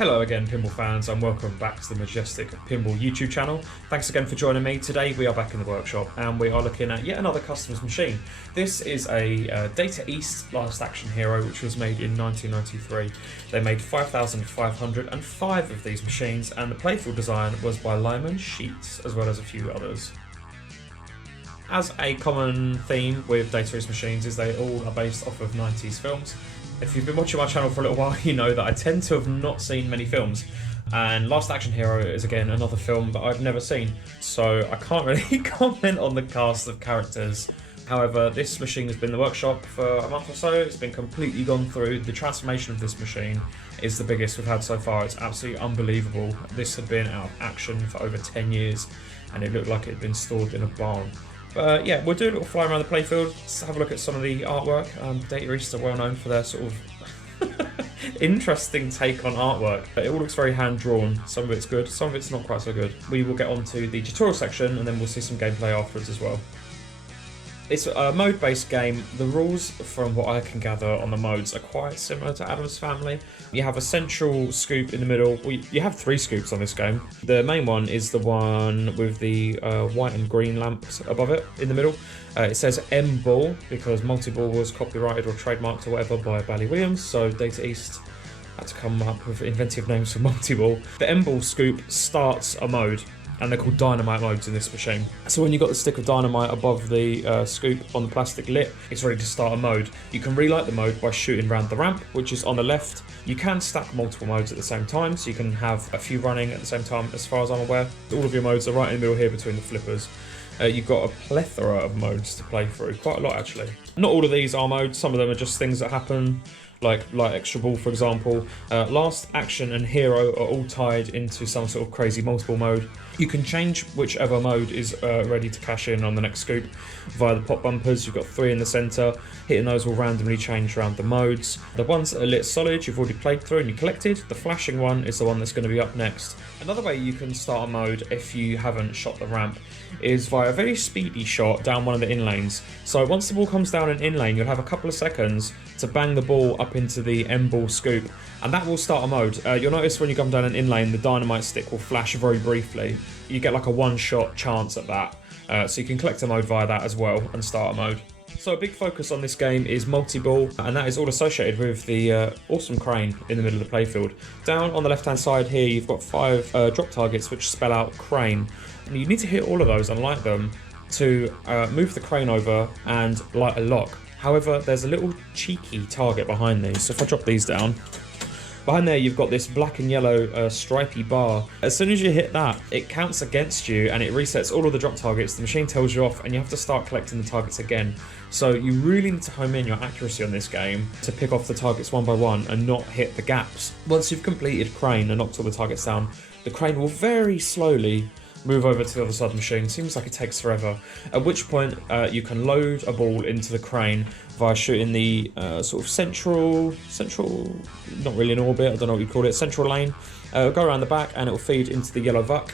Hello again, pinball fans, and welcome back to the Majestic Pinball YouTube channel. Thanks again for joining me. Today we are back in the workshop and we are looking at yet another customer's machine. This is a Data East Last Action Hero, which was made in 1993. They made 5,505 of these machines, and the playfield design was by Lyman Sheets, as well as a few others. As a common theme with Data East machines is they all are based off of 90s films. If you've been watching my channel for a little while, you know that I tend to have not seen many films, and Last Action Hero is again another film that I've never seen, so I can't really comment on the cast of characters. However, this machine has been in the workshop for a month or so. It's been completely gone through. The transformation of this machine is the biggest we've had so far. It's absolutely unbelievable. This had been out of action for over 10 years and it looked like it had been stored in a barn. But yeah, we'll do a little fly around the playfield. Let's have a look at some of the artwork. Data East are well known for their sort of interesting take on artwork. It all looks very hand-drawn. Some of it's good, some of it's not quite so good. We will get on to the tutorial section and then we'll see some gameplay afterwards as well. It's a mode-based game. The rules, from what I can gather on the modes, are quite similar to Adam's Family. You have a central scoop in the middle. Well, you have 3 scoops on this game. The main one is the one with the white and green lamps above it in the middle. It says M-Ball because multi-ball was copyrighted or trademarked or whatever by Bally Williams, so Data East had to come up with inventive names for multi-ball. The M-Ball scoop starts a mode, and they're called dynamite modes in this machine. So when you've got the stick of dynamite above the scoop on the plastic lid, it's ready to start a mode. You can relight the mode by shooting around the ramp, which is on the left. You can stack multiple modes at the same time, so you can have a few running at the same time, as far as I'm aware. All of your modes are right in the middle here between the flippers. You've got a plethora of modes to play through, quite a lot actually. Not all of these are modes, some of them are just things that happen, like extra ball for example. Last Action and Hero are all tied into some sort of crazy multiple mode. You can change whichever mode is ready to cash in on the next scoop via the pop bumpers. You've got 3 in the centre. Hitting those will randomly change around the modes. The ones that are lit solid you've already played through and you collected. The flashing one is the one that's going to be up next. Another way you can start a mode if you haven't shot the ramp is via a very speedy shot down one of the in lanes. So once the ball comes down an in lane, you'll have a couple of seconds to bang the ball up into the M-Ball scoop, and that will start a mode. You'll notice when you come down an in lane, the dynamite stick will flash very briefly. You get like a one-shot chance at that, so you can collect a mode via that as well and start a mode. So a big focus on this game is multi-ball, and that is all associated with the awesome crane in the middle of the playfield. Down on the left-hand side here, you've got 5 drop targets which spell out crane. And you need to hit all of those and light them to move the crane over and light a lock. However, there's a little cheeky target behind these. So if I drop these down, behind there you've got this black and yellow stripy bar. As soon as you hit that, it counts against you and it resets all of the drop targets. The machine tells you off and you have to start collecting the targets again. So you really need to home in your accuracy on this game to pick off the targets one by one and not hit the gaps. Once you've completed crane and knocked all the targets down, the crane will very slowly move over to the other side of the machine. Seems like it takes forever. At which point you can load a ball into the crane via shooting the sort of central, not really an orbit, I don't know what you call it, central lane. It'll go around the back and it'll feed into the yellow vuck,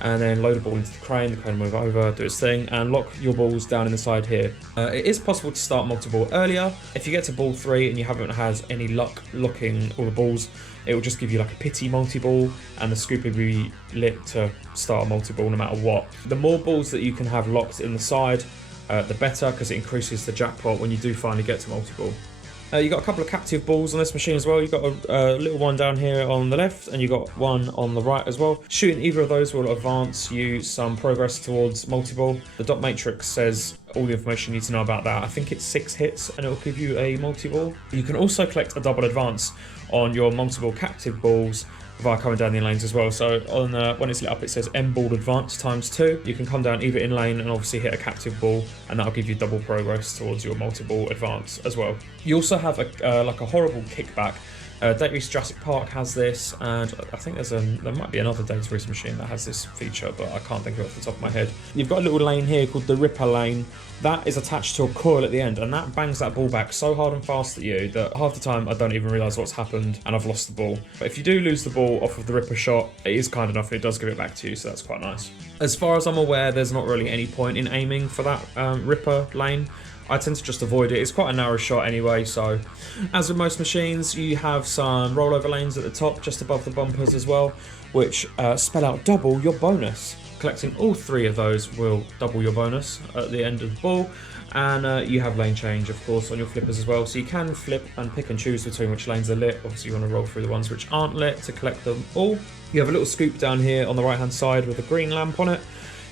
and then load a ball into the crane will move over, do its thing, and lock your balls down in the side here. It is possible to start multi-ball earlier. If you get to ball 3 and you haven't had any luck locking all the balls, it will just give you like a pity multi-ball, and the scoop will be lit to start a multi-ball no matter what. The more balls that you can have locked in the side, the better, because it increases the jackpot when you do finally get to multi-ball. You've got a couple of captive balls on this machine as well. You've got a little one down here on the left and you've got one on the right as well. Shooting either of those will advance you some progress towards multi-ball. The dot matrix says all the information you need to know about that. I think it's 6 hits and it will give you a multi-ball. You can also collect a double advance on your multi-ball captive balls via coming down the in lanes as well. So on when it's lit up, it says M-Ball advance ×2. You can come down either in lane and obviously hit a captive ball, and that'll give you double progress towards your multi-ball advance as well. You also have like a horrible kickback. Data East Jurassic Park has this, and I think there might be another Data East machine that has this feature, but I can't think of it off the top of my head. You've got a little lane here called the Ripper lane. That is attached to a coil at the end, and that bangs that ball back so hard and fast at you that half the time I don't even realise what's happened and I've lost the ball. But if you do lose the ball off of the Ripper shot, it is kind enough and it does give it back to you, so that's quite nice. As far as I'm aware, there's not really any point in aiming for that Ripper lane. I tend to just avoid it. It's quite a narrow shot anyway, so as with most machines, you have some rollover lanes at the top just above the bumpers as well, which spell out double your bonus. Collecting all 3 of those will double your bonus at the end of the ball. And you have lane change, of course, on your flippers as well, so you can flip and pick and choose between which lanes are lit. Obviously you want to roll through the ones which aren't lit to collect them all. You have a little scoop down here on the right hand side with a green lamp on it.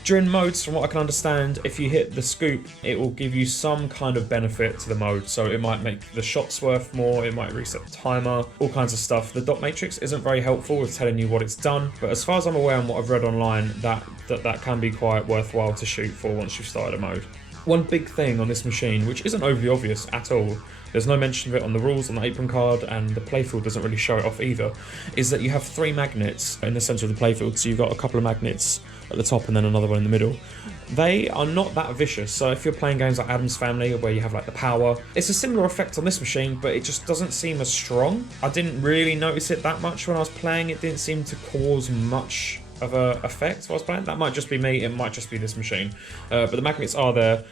During modes, from what I can understand, if you hit the scoop, it will give you some kind of benefit to the mode. So it might make the shots worth more, it might reset the timer, all kinds of stuff. The dot matrix isn't very helpful with telling you what it's done, but as far as I'm aware and what I've read online, that can be quite worthwhile to shoot for once you've started a mode. One big thing on this machine, which isn't overly obvious at all, there's no mention of it on the rules, on the apron card, and the playfield doesn't really show it off either, is that you have 3 magnets in the centre of the playfield. So you've got a couple of magnets at the top and then another one in the middle. They are not that vicious, so if you're playing games like Adam's Family where you have like the power, it's a similar effect on this machine, but it just doesn't seem as strong. I didn't really notice it that much when I was playing. It didn't seem to cause much of a effect while I was playing. That might just be me, it might just be this machine. But the magnets are there.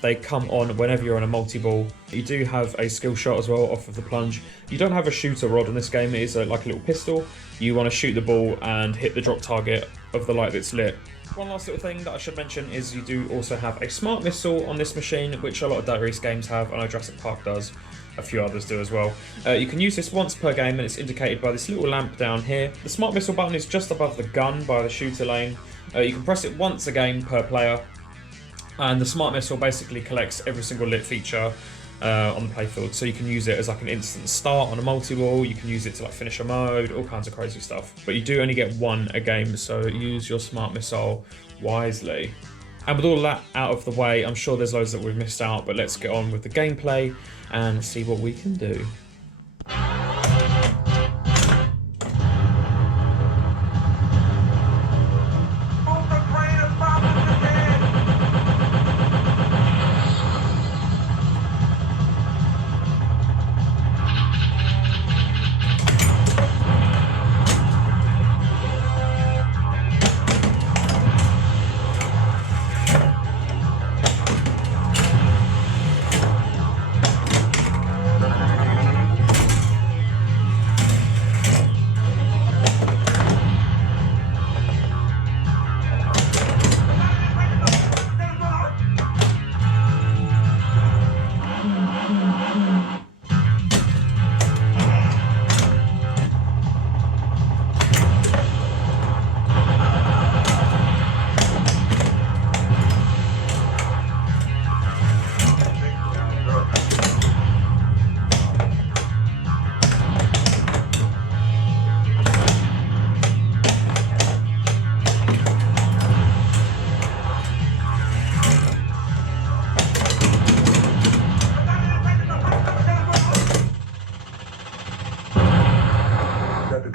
They come on whenever you're on a multi-ball. You do have a skill shot as well off of the plunge. You don't have a shooter rod on this game, it is like a little pistol. You want to shoot the ball and hit the drop target of the light that's lit. One last little thing that I should mention is you do also have a smart missile on this machine, which a lot of Data East games have. I know Jurassic Park does. A few others do as well. You can use this once per game and it's indicated by this little lamp down here. The smart missile button is just above the gun by the shooter lane. You can press it once a game per player, and the smart missile basically collects every single lit feature on the playfield, so you can use it as like an instant start on a multi-ball, you can use it to like finish a mode, all kinds of crazy stuff. But you do only get 1 a game, so use your smart missile wisely. And with all that out of the way, I'm sure there's loads that we've missed out, but let's get on with the gameplay and see what we can do.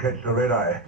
Catch the red eye.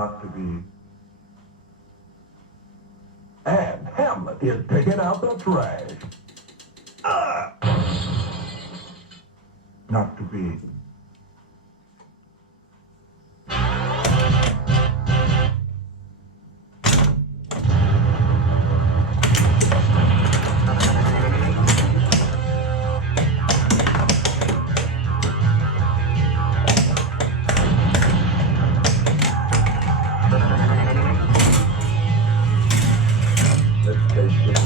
not to be. And Hamlet is taking out the trash. Not to be. Let's face it.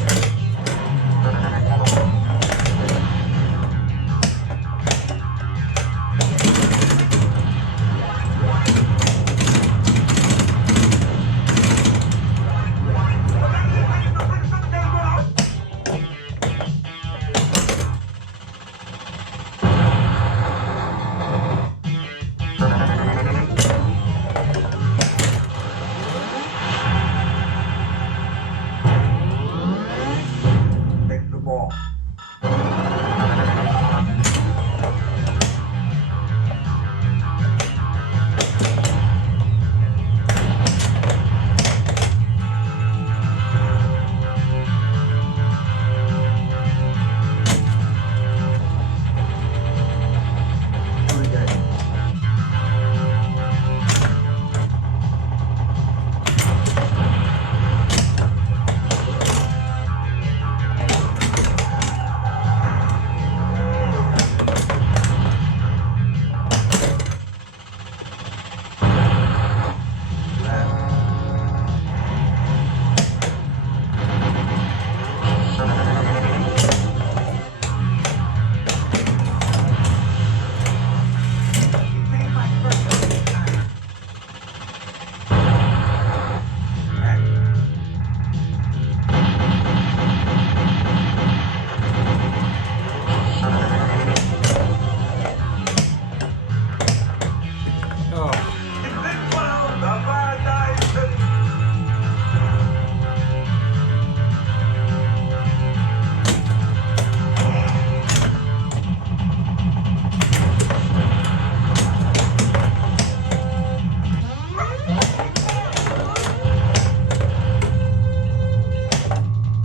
Take the ball.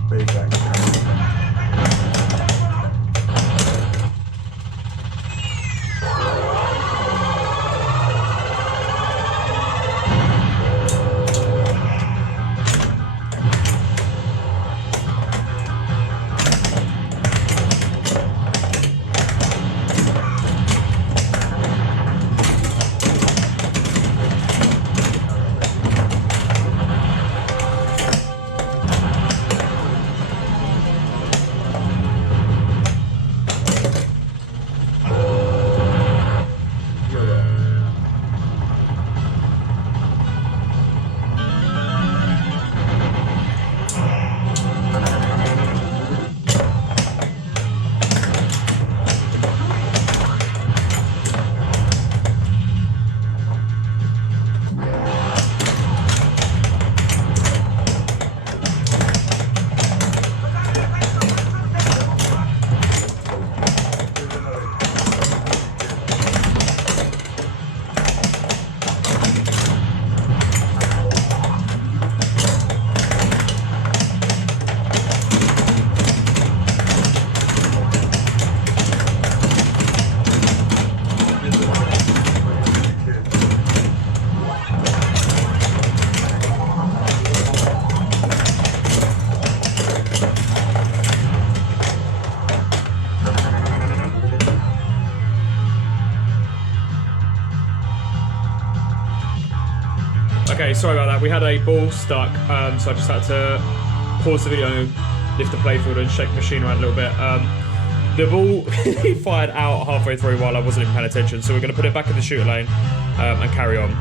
Three games. Okay, sorry about that. We had a ball stuck, so I just had to pause the video, lift the playfield and shake the machine around a little bit. The ball fired out halfway through while I wasn't even paying attention, so we're going to put it back in the shooter lane and carry on.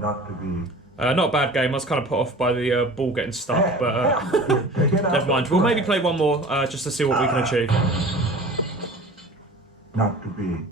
not to be. Not a bad game. I was kind of put off by the ball getting stuck, but never mind. We'll maybe play one more just to see what we can achieve. Not to be.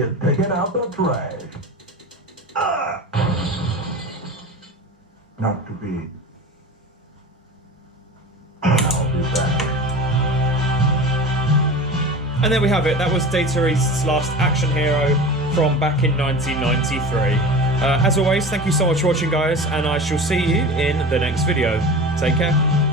is taking out the trash. Not to be. I'll be back. And there we have it. That was Data East's last action hero from back in 1993. As always, thank you so much for watching, guys, and I shall see you in the next video. Take care.